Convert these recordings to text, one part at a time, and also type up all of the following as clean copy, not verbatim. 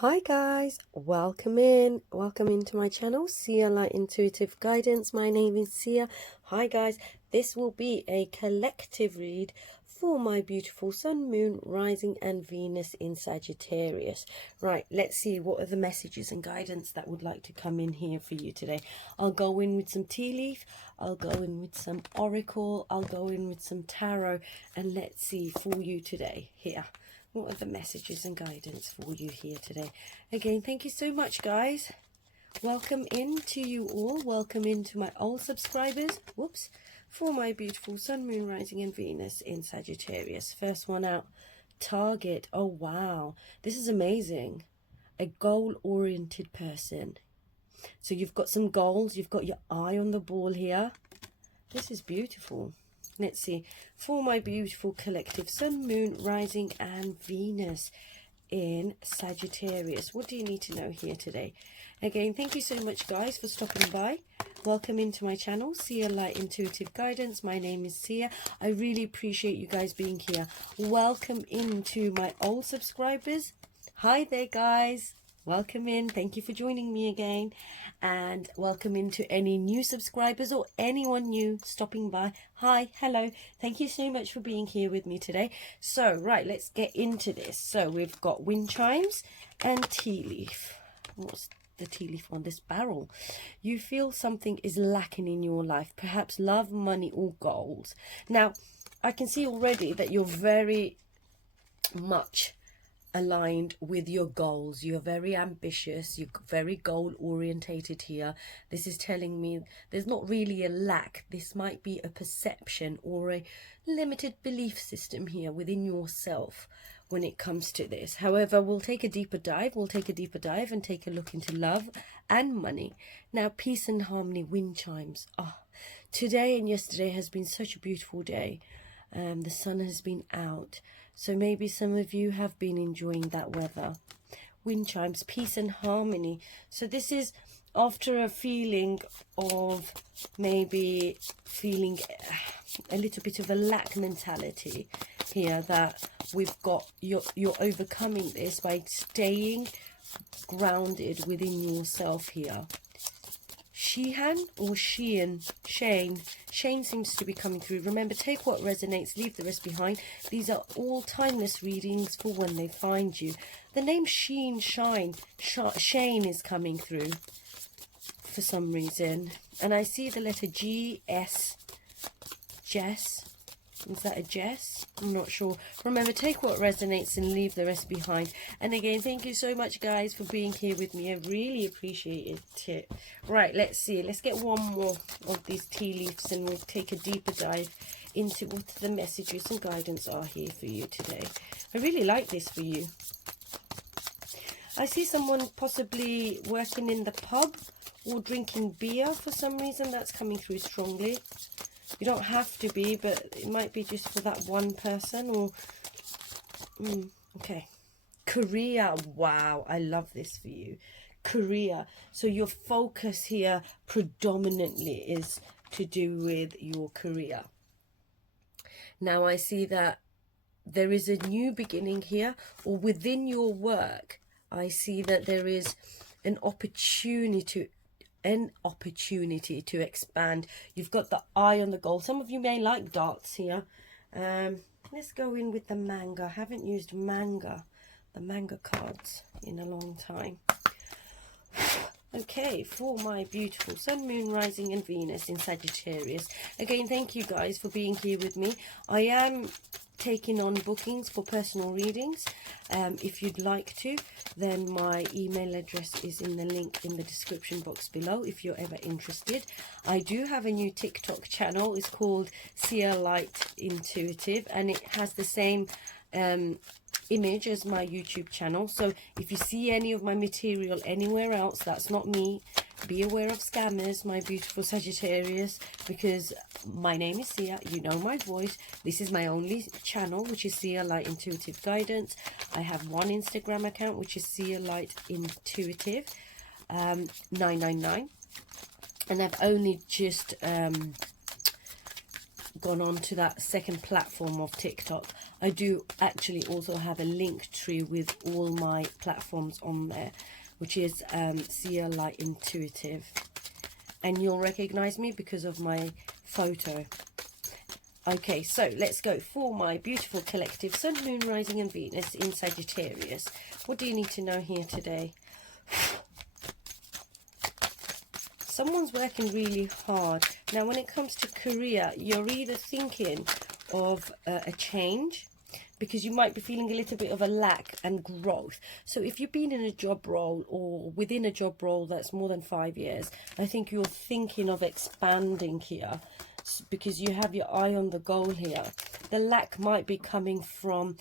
Hi guys, welcome into my channel, Sia Light Intuitive Guidance. My name is Sia. Hi guys, this will be a collective read for my beautiful sun, moon, rising and Venus in Sagittarius. Right, let's see what are the messages and guidance that would like to come in here for you today. I'll go in with some tea leaf, I'll go in with some oracle, I'll go in with some tarot, and let's see for you today here. What are the messages and guidance for you here today? Again, thank you so much, guys. Welcome in to you all. Welcome into my old subscribers. Whoops. For my beautiful sun, moon, rising and Venus in Sagittarius. First one out. Target. Oh, wow. This is amazing. A goal-oriented person. So you've got some goals. You've got your eye on the ball here. This is beautiful. Let's see, for my beautiful collective sun, moon, rising and Venus in Sagittarius. What do you need to know here today? Again, thank you so much, guys, for stopping by. Welcome into my channel, Sia Light Intuitive Guidance. My name is Sia. I really appreciate you guys being here. Welcome into my old subscribers. Hi there, guys. Welcome in. Thank you for joining me again. And welcome into any new subscribers or anyone new stopping by. Hi, hello. Thank you so much for being here with me today. So, right, let's get into this. So, we've got wind chimes and tea leaf. What's the tea leaf on this barrel? You feel something is lacking in your life, perhaps love, money, or goals. Now, I can see already that you're very much aligned with your goals. You're very ambitious, you're very goal orientated here. This is telling me there's not really a lack. This might be a perception or a limited belief system here within yourself when it comes to this. However, we'll take a deeper dive and take a look into love and money. Now, peace and harmony, wind chimes. Today and yesterday has been such a beautiful day. The sun has been out, so maybe some of you have been enjoying that weather. Wind chimes, peace and harmony. So this is after a feeling of maybe feeling a little bit of a lack mentality here, that we've got, you're overcoming this by staying grounded within yourself here. Shehan or Shane seems to be coming through. Remember, take what resonates, leave the rest behind. These are all timeless readings for when they find you. The name Shane is coming through for some reason, and I see the letter G-S. Jess. Is that a Jess? I'm not sure. Remember, take what resonates and leave the rest behind. And again, thank you so much, guys, for being here with me. I really appreciate it. Right, let's see. Let's get one more of these tea leaves and we'll take a deeper dive into what the messages and guidance are here for you today. I really like this for you. I see someone possibly working in the pub or drinking beer for some reason. That's coming through strongly. You don't have to be, but it might be just for that one person. Or okay. Career. Wow, I love this for you. Career. So your focus here predominantly is to do with your career. Now I see that there is a new beginning here, or within your work, I see that there is an opportunity to expand. You've got the eye on the goal. Some of you may like darts here. Let's go in with the manga. I haven't used the manga cards in a long time. Okay, for my beautiful sun, moon, rising and Venus in Sagittarius. Again, thank you guys for being here with me. I am taking on bookings for personal readings. If you'd like to, then my email address is in the link in the description box below if you're ever interested. I do have a new TikTok channel. It's called Sia Light Intuitive, and it has the same image as my YouTube channel. So if you see any of my material anywhere else, that's not me. Be aware of scammers, my beautiful Sagittarius, because my name is Sia. You know my voice. This is my only channel, which is Sia Light Intuitive Guidance. I have one Instagram account, which is Sia Light Intuitive 999, and I've only just gone on to that second platform of TikTok. I do actually also have a link tree with all my platforms on there, which is Sia Light Intuitive, and you'll recognize me because of my photo. Okay, so let's go for my beautiful collective Sun, Moon, Rising and Venus in Sagittarius. What do you need to know here today? Someone's working really hard. Now, when it comes to career, you're either thinking of a change, because you might be feeling a little bit of a lack and growth. So if you've been in a job role or within a job role that's more than 5 years, I think you're thinking of expanding here, because you have your eye on the goal here. The lack might be coming from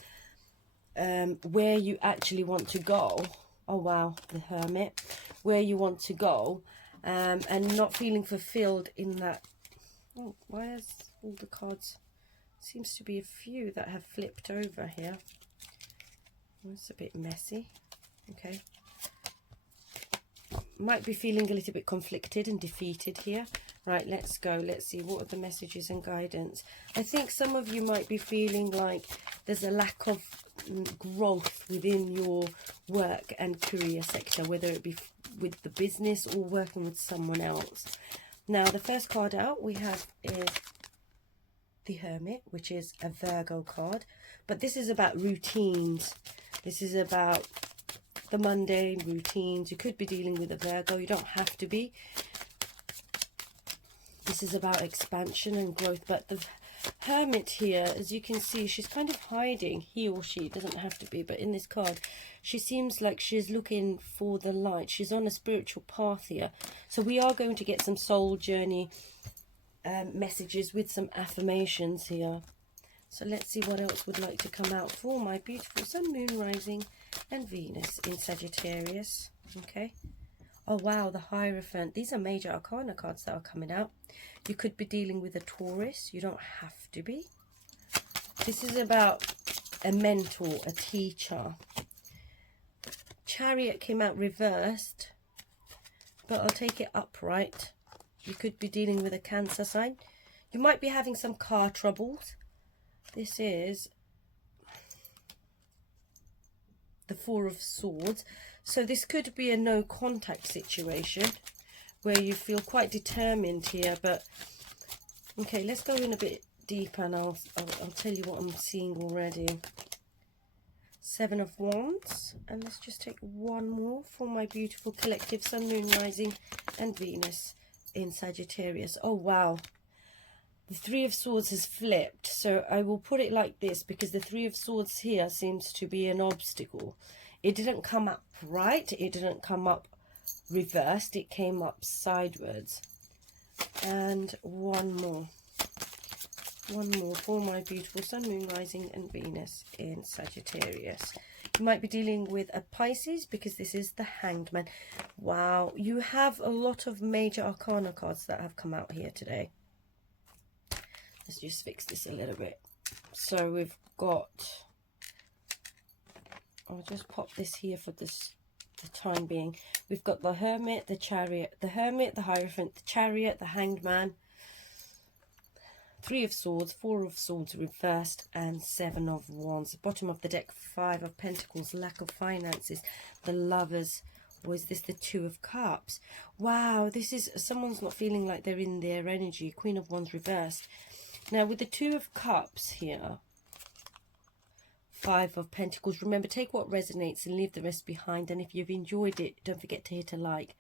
where you actually want to go. Oh wow, the Hermit. Where you want to go, and not feeling fulfilled in that. Oh, why is all the cards? Seems to be a few that have flipped over here. Oh, it's a bit messy. Okay. Might be feeling a little bit conflicted and defeated here. Right, let's go. Let's see, what are the messages and guidance? I think some of you might be feeling like there's a lack of growth within your work and career sector, whether it be with the business or working with someone else. Now, the first card out we have is the Hermit, which is a Virgo card. But this is about routines. This is about the mundane routines. You could be dealing with a Virgo. You don't have to be. This is about expansion and growth. But the Hermit here, as you can see, she's kind of hiding. He or she, doesn't have to be, but in this card, she seems like she's looking for the light. She's on a spiritual path here. So we are going to get some soul journey messages with some affirmations here. So let's see what else would like to come out for my beautiful Sun, Moon, Rising and Venus in Sagittarius. Okay. Oh wow, the Hierophant. These are major arcana cards that are coming out. You could be dealing with a Taurus. You don't have to be. This is about a mentor, a teacher. Chariot came out reversed, but I'll take it upright. You could be dealing with a Cancer sign. You might be having some car troubles. This is the Four of Swords. So this could be a no contact situation where you feel quite determined here. But okay, let's go in a bit deeper and I'll tell you what I'm seeing already. Seven of Wands. And let's just take one more for my beautiful collective Sun, Moon, Rising and Venus in Sagittarius. Oh wow, the Three of Swords has flipped. So I will put it like this, because the Three of Swords here seems to be an obstacle. It didn't come up right, it didn't come up reversed, it came up sideways. And one more for my beautiful Sun, Moon, Rising and Venus in Sagittarius. You might be dealing with a Pisces, because this is the Hanged Man. Wow, you have a lot of major arcana cards that have come out here today. Let's just fix this a little bit. So we've got, I'll just pop this here for the time being. We've got the Hermit, the Chariot, the Hermit, the Hierophant, the Chariot, the Hanged Man, Three of Swords, Four of Swords reversed, and Seven of Wands. The bottom of the deck, Five of Pentacles, lack of finances, the Lovers. Or is this the Two of Cups? Wow, this is someone's not feeling like they're in their energy. Queen of Wands reversed. Now with the Two of Cups here, Five of Pentacles. Remember, take what resonates and leave the rest behind. And if you've enjoyed it, don't forget to hit a like.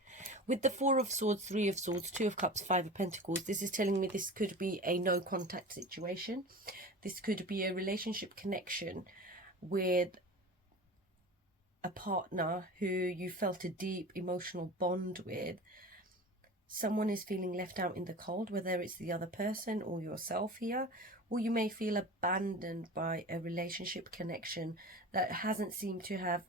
With the Four of Swords, Three of Swords, Two of Cups, Five of Pentacles, this is telling me this could be a no contact situation. This could be a relationship connection with a partner who you felt a deep emotional bond with. Someone is feeling left out in the cold, whether it's the other person or yourself here. Or you may feel abandoned by a relationship connection that hasn't seemed to have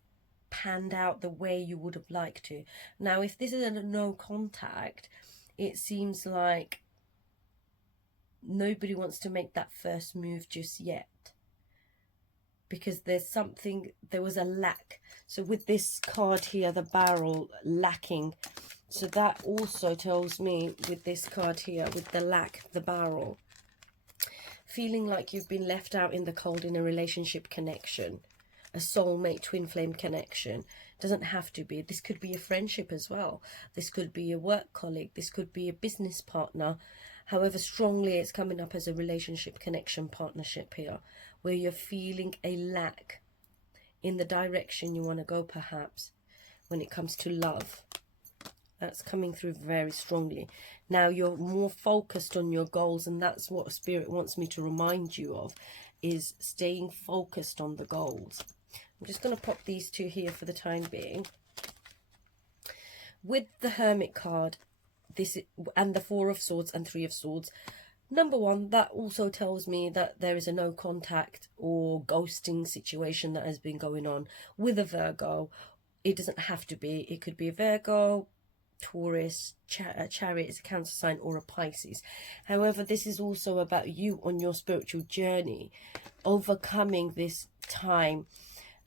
panned out the way you would have liked to. Now, if this is a no contact, it seems like nobody wants to make that first move just yet, because there was a lack. So with this card here, the Barrel, lacking. So that also tells me with this card here, with the lack, the Barrel, feeling like you've been left out in the cold in a relationship connection, a soulmate twin flame connection. Doesn't have to be. This could be a friendship as well. This could be a work colleague. This could be a business partner. However strongly it's coming up as a relationship connection partnership here, where you're feeling a lack in the direction you want to go, perhaps, when it comes to love. That's coming through very strongly. Now you're more focused on your goals, and that's what Spirit wants me to remind you of, is staying focused on the goals. I'm just going to pop these two here for the time being. With the Hermit card, this and the Four of Swords and Three of Swords, number one, that also tells me that there is a no contact or ghosting situation that has been going on with a Virgo. It doesn't have to be. It could be a Virgo, Taurus, Chariot is a Cancer sign, or a Pisces. However, this is also about you on your spiritual journey, overcoming this time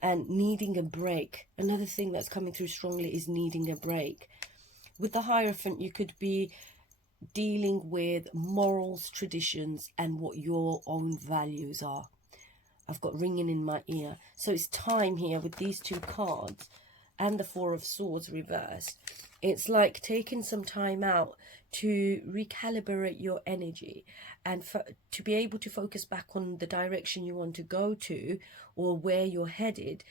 and needing a break. Another thing that's coming through strongly is needing a break. With the Hierophant, you could be dealing with morals, traditions, and what your own values are. I've got ringing in my ear. So it's time here with these two cards and the Four of Swords reversed. It's like taking some time out to recalibrate your energy and to be able to focus back on the direction you want to go to or where you're headed.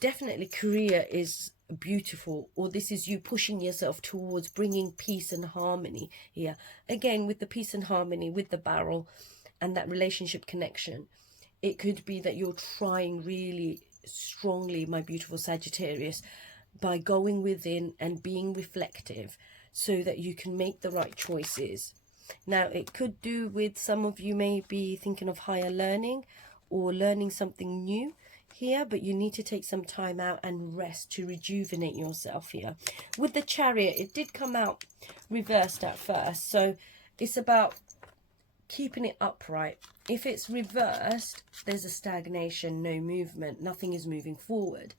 Definitely career is beautiful, or this is you pushing yourself towards bringing peace and harmony here. Again, with the peace and harmony, with the barrel and that relationship connection, it could be that you're trying really strongly, my beautiful Sagittarius, by going within and being reflective so that you can make the right choices. Now, it could do with some of you may be thinking of higher learning or learning something new here, but you need to take some time out and rest to rejuvenate yourself here. With the Chariot, it did come out reversed at first, so it's about keeping it upright. If it's reversed, there's a stagnation, no movement, nothing is moving forward.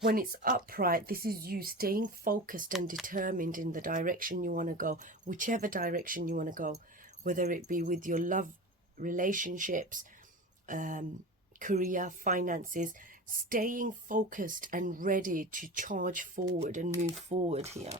When it's upright, this is you staying focused and determined in the direction you want to go, whichever direction you want to go, whether it be with your love, relationships, career, finances, staying focused and ready to charge forward and move forward here.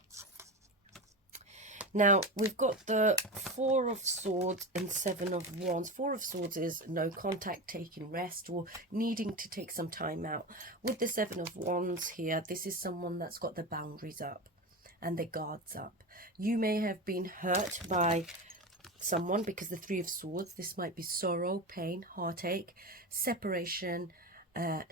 Now, we've got the Four of Swords and Seven of Wands. Four of Swords is no contact, taking rest, or needing to take some time out. With the Seven of Wands here, this is someone that's got the boundaries up and the guards up. You may have been hurt by someone because the Three of Swords, this might be sorrow, pain, heartache, separation,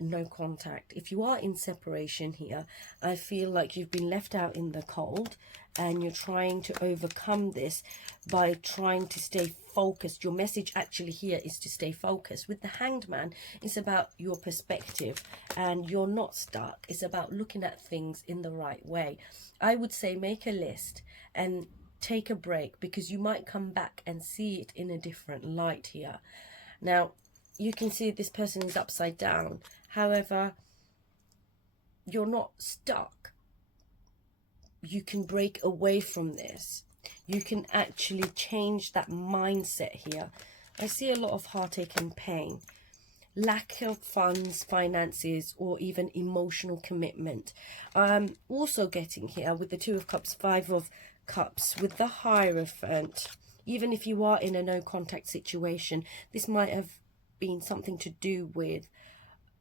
no contact. If you are in separation here, I feel like you've been left out in the cold and you're trying to overcome this by trying to stay focused. Your message actually here is to stay focused. With the Hanged Man, it's about your perspective and you're not stuck. It's about looking at things in the right way. I would say make a list and take a break, because you might come back and see it in a different light here. Now, you can see this person is upside down. However, you're not stuck. You can break away from this. You can actually change that mindset here. I see a lot of heartache and pain, lack of funds, finances, or even emotional commitment. I'm also getting here with the Two of Cups, Five of Cups, with the Hierophant. Even if you are in a no contact situation, this might have been something to do with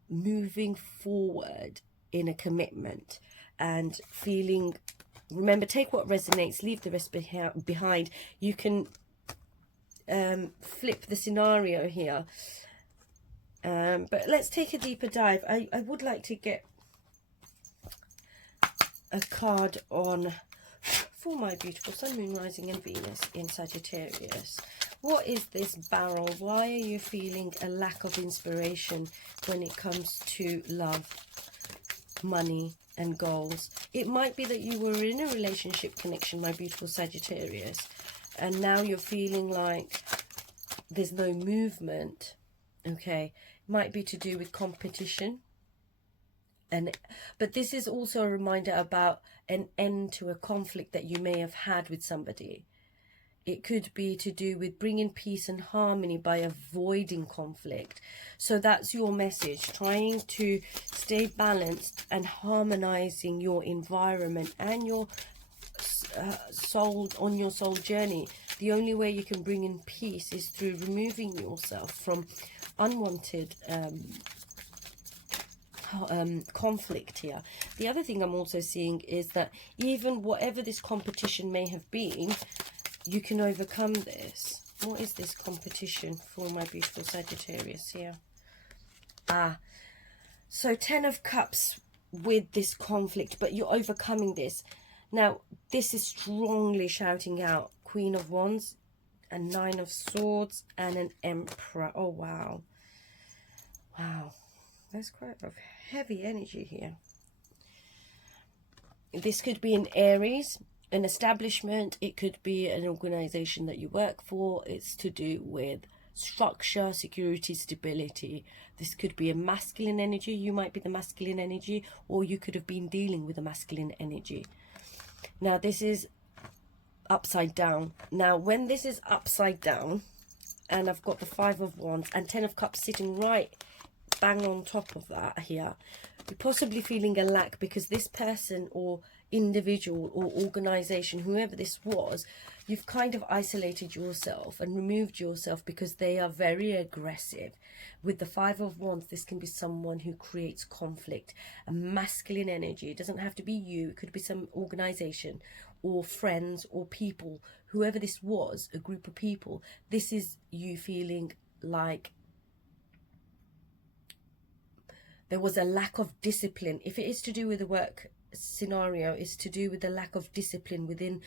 moving forward in a commitment and feeling, remember, take what resonates, leave the rest behind. You can flip the scenario here, but let's take a deeper dive. I would like to get a card on for my beautiful Sun, Moon, Rising and Venus in Sagittarius. What is this barrel? Why are you feeling a lack of inspiration when it comes to love, money and goals? It might be that you were in a relationship connection, my beautiful Sagittarius, and now you're feeling like there's no movement. Okay, might be to do with competition. But this is also a reminder about an end to a conflict that you may have had with somebody. It could be to do with bringing peace and harmony by avoiding conflict. So that's your message, trying to stay balanced and harmonizing your environment and your soul on your soul journey. The only way you can bring in peace is through removing yourself from unwanted conflict here. The other thing I'm also seeing is that even whatever this competition may have been, you can overcome this. What is this competition for my beautiful Sagittarius here? So 10 of Cups with this conflict, but you're overcoming this. Now, this is strongly shouting out Queen of Wands, a 9 of Swords, and an Emperor. Oh, wow. Wow. There's quite a heavy energy here. This could be an Aries, an establishment. It could be an organization that you work for. It's to do with structure, security, stability. This could be a masculine energy. You might be the masculine energy, or you could have been dealing with a masculine energy. Now, this is upside down. Now, when this is upside down, and I've got the 5 of Wands and 10 of Cups sitting right bang on top of that here, you're possibly feeling a lack because this person or individual or organization, whoever this was, you've kind of isolated yourself and removed yourself because they are very aggressive. With the 5 of Wands, this can be someone who creates conflict, a masculine energy. It doesn't have to be you. It could be some organization or friends or people, whoever this was, a group of people. This is you feeling like there was a lack of discipline. If it is to do with the work scenario, it's to do with the lack of discipline within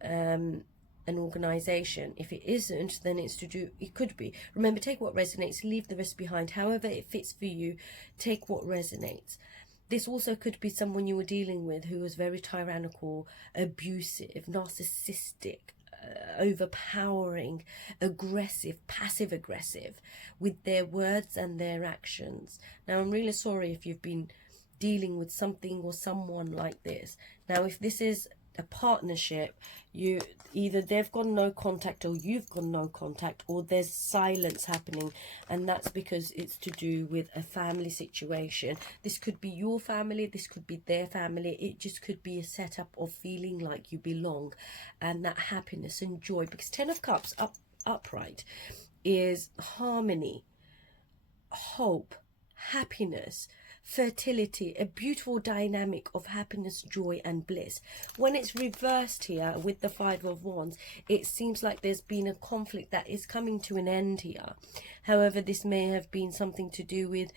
an organization. If it isn't, then it's to do, it could be. Remember, take what resonates, leave the rest behind. However it fits for you, take what resonates. This also could be someone you were dealing with who was very tyrannical, abusive, narcissistic, overpowering, aggressive, passive aggressive with their words and their actions. Now, I'm really sorry if you've been dealing with something or someone like this. Now, if this is a partnership, you either they've got no contact or you've got no contact, or there's silence happening, and that's because it's to do with a family situation. This could be your family, this could be their family. It just could be a setup of feeling like you belong and that happiness and joy, because 10 of Cups upright is harmony, hope, happiness, fertility, a beautiful dynamic of happiness, joy and bliss. When it's reversed here with the 5 of Wands, it seems like there's been a conflict that is coming to an end here. However, this may have been something to do with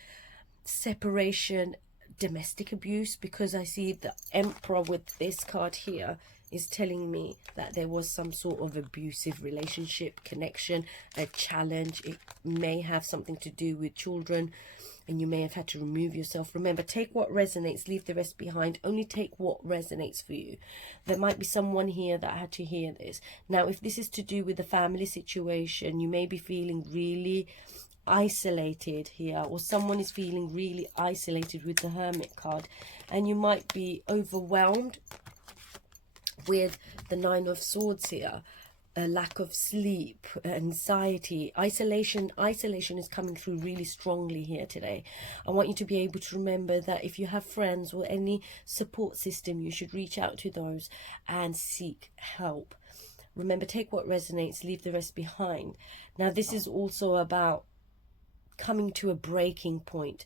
separation, domestic abuse, because I see the Emperor with this card here is telling me that there was some sort of abusive relationship, connection, a challenge. It may have something to do with children, and you may have had to remove yourself. Remember, take what resonates, leave the rest behind. Only take what resonates for you. There might be someone here that had to hear this. Now, if this is to do with the family situation, you may be feeling really isolated here, or someone is feeling really isolated with the Hermit card, and you might be overwhelmed with the 9 of Swords here. A lack of sleep, anxiety, isolation is coming through really strongly here today. I want you to be able to remember that if you have friends or any support system, you should reach out to those and seek help. Remember, take what resonates, leave the rest behind. Now, this is also about coming to a breaking point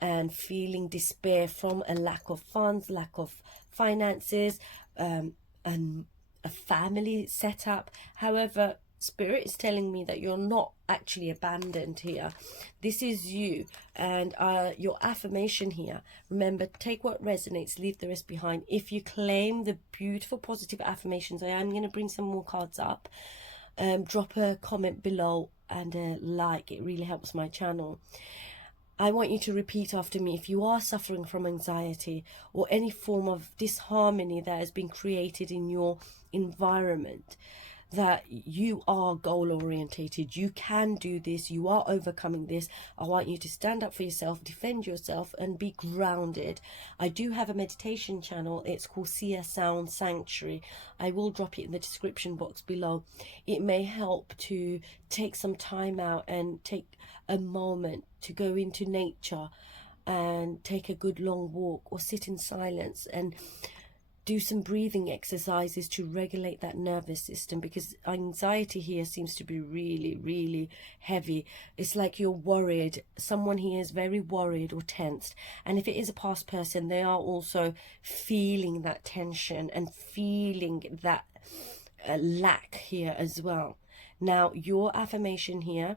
and feeling despair from a lack of funds, lack of finances, and a family setup. However, Spirit is telling me that you're not actually abandoned here. This is you, and your affirmation here. Remember, take what resonates, leave the rest behind. If you claim the beautiful positive affirmations, I am going to bring some more cards up. Drop a comment below and a like. It really helps my channel. I want you to repeat after me. If you are suffering from anxiety or any form of disharmony that has been created in your environment, that you are goal orientated. You can do this. You are overcoming this. I want you to stand up for yourself, defend yourself, and be grounded. I do have a meditation channel. It's called Sia Sound Sanctuary. I will drop it in the description box below. It may help to take some time out and take a moment to go into nature and take a good long walk, or sit in silence and do some breathing exercises to regulate that nervous system, because anxiety here seems to be really heavy. It's like you're worried. Someone here is very worried or tensed, and if it is a past person, they are also feeling that tension and feeling that lack here as well. Now, your affirmation here,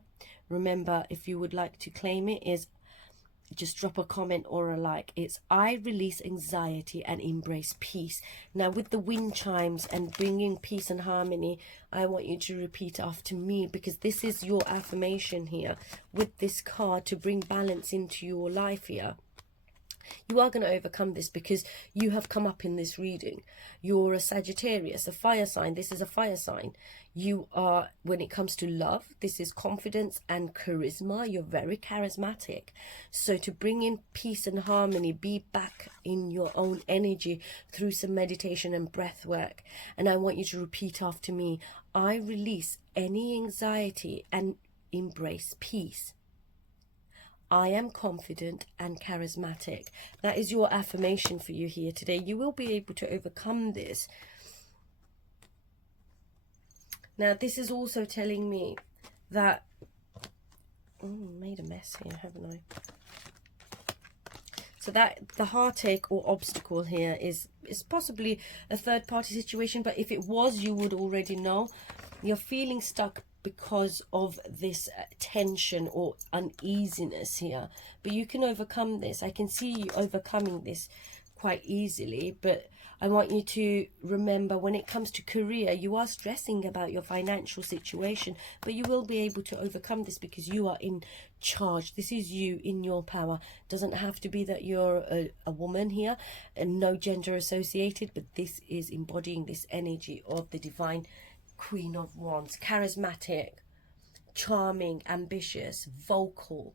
remember, if you would like to claim it, is just drop a comment or a like. It's I release anxiety and embrace peace. Now, with the wind chimes and bringing peace and harmony, I want you to repeat after me, because this is your affirmation here with this card to bring balance into your life here. You are going to overcome this because you have come up in this reading. You're a Sagittarius, a fire sign. This is a fire sign. You are, when it comes to love, this is confidence and charisma. You're very charismatic. So to bring in peace and harmony, be back in your own energy through some meditation and breath work. And I want you to repeat after me. I release any anxiety and embrace peace. I am confident and charismatic. That is your affirmation for you here today. You will be able to overcome this. Now, this is also telling me that... made a mess here, haven't I? So that the heartache or obstacle here is possibly a third-party situation. But if it was, you would already know. You're feeling stuck because of this tension or uneasiness here, but you can overcome this. I can see you overcoming this quite easily, but I want you to remember, when it comes to career, you are stressing about your financial situation, but you will be able to overcome this because you are in charge. This is you in your power. Doesn't have to be that you're a woman here, and no gender associated, but this is embodying this energy of the divine Queen of Wands. Charismatic, charming, ambitious, vocal.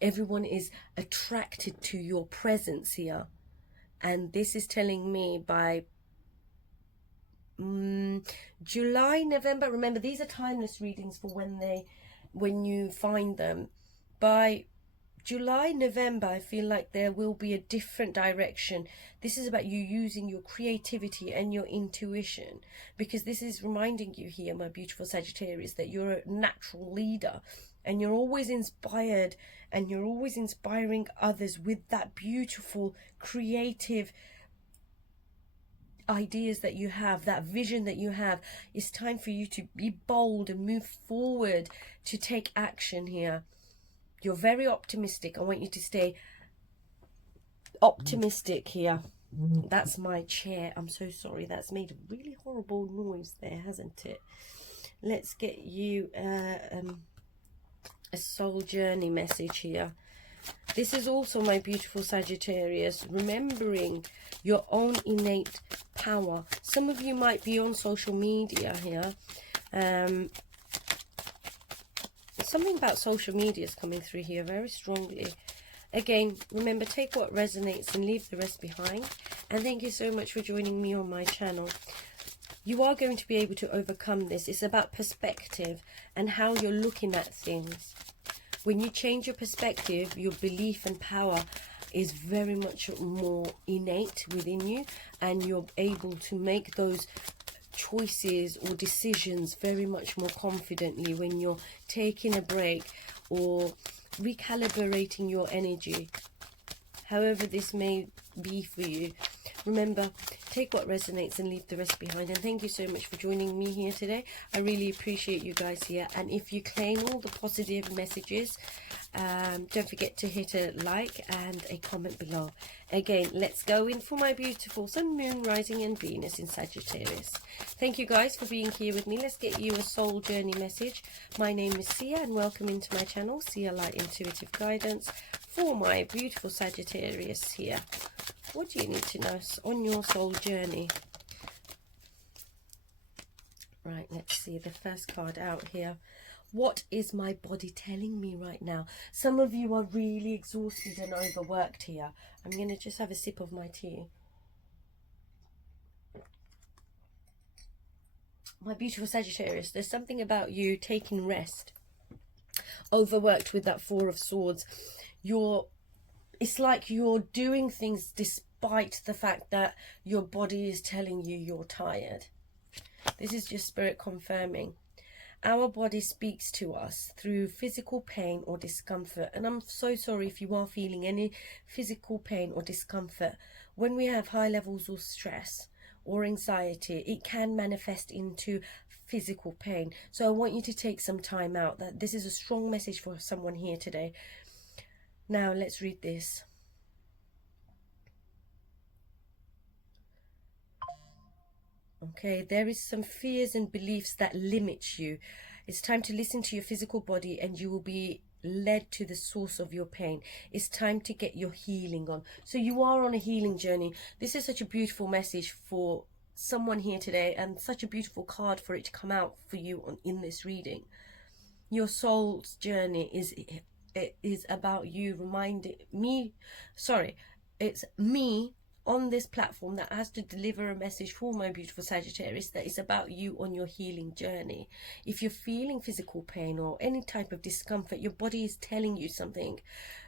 Everyone is attracted to your presence here. And this is telling me by July, November. Remember, these are timeless readings for when you find them. By July, November, I feel like there will be a different direction. This is about you using your creativity and your intuition, because this is reminding you here, my beautiful Sagittarius, that you're a natural leader and you're always inspired, and you're always inspiring others with that beautiful creative ideas that you have, that vision that you have. It's time for you to be bold and move forward, to take action here. You're very optimistic. I want you to stay optimistic here. That's my chair. I'm so sorry. That's made a really horrible noise there, hasn't it? Let's get you a soul journey message here. This is also, my beautiful Sagittarius, remembering your own innate power. Some of you might be on social media here. Something about social media is coming through here very strongly. Again, remember, take what resonates and leave the rest behind. And thank you so much for joining me on my channel. You are going to be able to overcome this. It's about perspective and how you're looking at things. When you change your perspective, your belief and power is very much more innate within you, and you're able to make those choices or decisions very much more confidently when you're taking a break or recalibrating your energy. However this may be for you, remember, take what resonates and leave the rest behind. And thank you so much for joining me here today. I really appreciate you guys here. And if you claim all the positive messages, don't forget to hit a like and a comment below. Again, let's go in for my beautiful Sun, Moon, Rising and Venus in Sagittarius. Thank you guys for being here with me. Let's get you a soul journey message. My name is Sia, and welcome into my channel, Sia Light Intuitive Guidance, for my beautiful Sagittarius here. What do you need to know on your soul journey? Right, let's see the first card out here. What is my body telling me right now? Some of you are really exhausted and overworked here. I'm going to just have a sip of my tea. My beautiful Sagittarius, there's something about you taking rest. Overworked with that Four of Swords. It's like you're doing things despite the fact that your body is telling you you're tired. This is just Spirit confirming. Our body speaks to us through physical pain or discomfort. And I'm so sorry if you are feeling any physical pain or discomfort. When we have high levels of stress or anxiety, it can manifest into physical pain. So I want you to take some time out. That this is a strong message for someone here today. Now let's read this. Okay, there is some fears and beliefs that limit you. It's time to listen to your physical body and you will be led to the source of your pain. It's time to get your healing on. So you are on a healing journey. This is such a beautiful message for someone here today, and such a beautiful card for it to come out for you in this reading. Your soul's journey is about you reminding me, it's me on this platform that has to deliver a message for my beautiful Sagittarius that is about you on your healing journey. If you're feeling physical pain or any type of discomfort, your body is telling you something.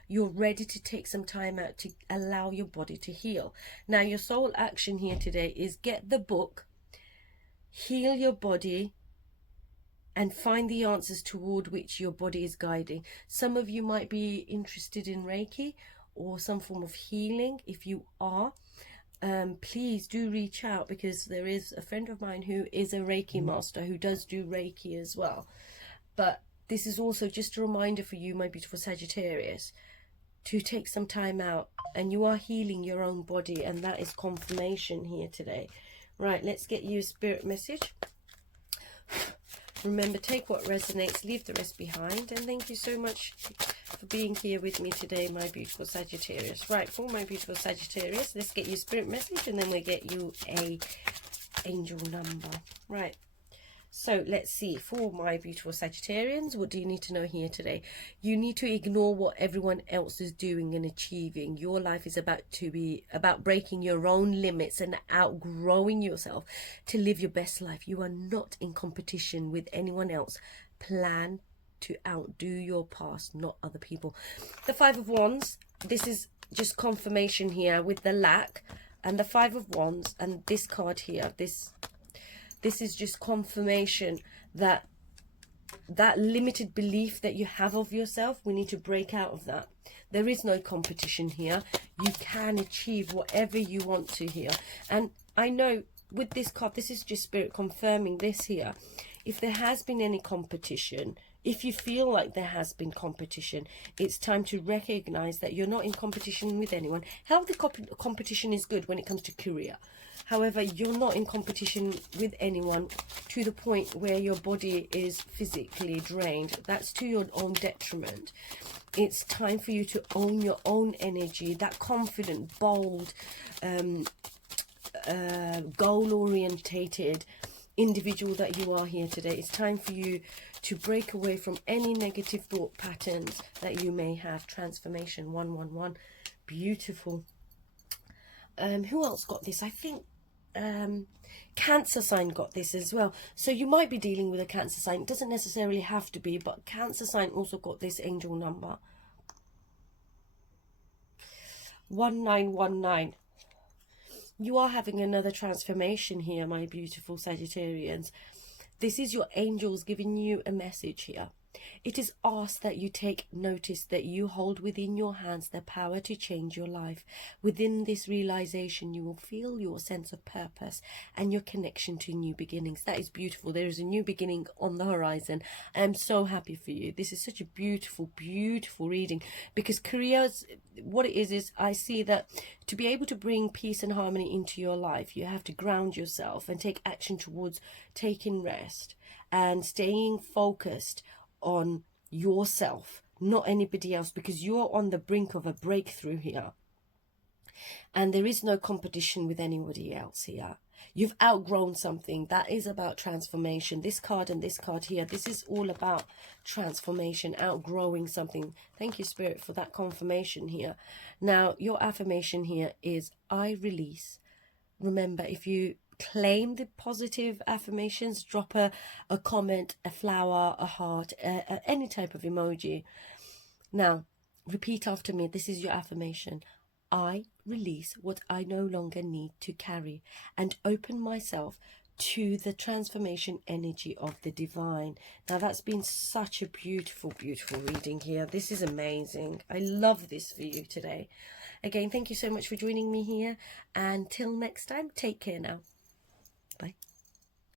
You're ready to take some time out to allow your body to heal. Now, your soul action here today is get the book, heal your body, and find the answers toward which your body is guiding. Some of you might be interested in Reiki or some form of healing. If you are, please do reach out, because there is a friend of mine who is a Reiki master who does do Reiki as well. But this is also just a reminder for you, my beautiful Sagittarius, to take some time out, and you are healing your own body, and that is confirmation here today. Right, let's get you a spirit message. Remember, take what resonates, leave the rest behind. And thank you so much for being here with me today, my beautiful Sagittarius. Right, for my beautiful Sagittarius, let's get you a spirit message, and then we'll get you a angel number. Right, so let's see, for my beautiful Sagittarians, what do you need to know here today? You need to ignore what everyone else is doing and achieving. Your life is about to be about breaking your own limits and outgrowing yourself to live your best life. You are not in competition with anyone else. Plan to outdo your past, not other people. The Five of Wands, this is just confirmation here with the lack, and the Five of Wands and this card here, this is just confirmation that that limited belief that you have of yourself, we need to break out of that. There is no competition here. You can achieve whatever you want to here. And I know with this card, this is just Spirit confirming this here. If there has been any competition, if you feel like there has been competition, it's time to recognize that you're not in competition with anyone. Healthy competition is good when it comes to career. However, you're not in competition with anyone to the point where your body is physically drained. That's to your own detriment. It's time for you to own your own energy, that confident, bold, goal-orientated individual that you are here today. It's time for you to break away from any negative thought patterns that you may have. Transformation 111. Beautiful. Who else got this? I think Cancer sign got this as well. So you might be dealing with a Cancer sign. It doesn't necessarily have to be, but Cancer sign also got this angel number 1919. You are having another transformation here, my beautiful Sagittarians. This is your angels giving you a message here. It is asked that you take notice that you hold within your hands the power to change your life. Within this realization, you will feel your sense of purpose and your connection to new beginnings. That is beautiful. There is a new beginning on the horizon. I am so happy for you. This is such a beautiful, beautiful reading, because careers, what it is I see that to be able to bring peace and harmony into your life, you have to ground yourself and take action towards taking rest and staying focused on yourself, not anybody else, because you're on the brink of a breakthrough here, and there is no competition with anybody else here. You've outgrown something. That is about transformation. This card and this card here, this is all about transformation, outgrowing something. Thank you, Spirit, for that confirmation here. Now, your affirmation here is, I release. Remember, if you claim the positive affirmations, drop a comment, a flower, a heart, any type of emoji. Now, repeat after me. This is your affirmation. I release what I no longer need to carry and open myself to the transformation energy of the divine. Now, that's been such a beautiful, beautiful reading here. This is amazing. I love this for you today. Again, thank you so much for joining me here. Until next time, take care now. Bye.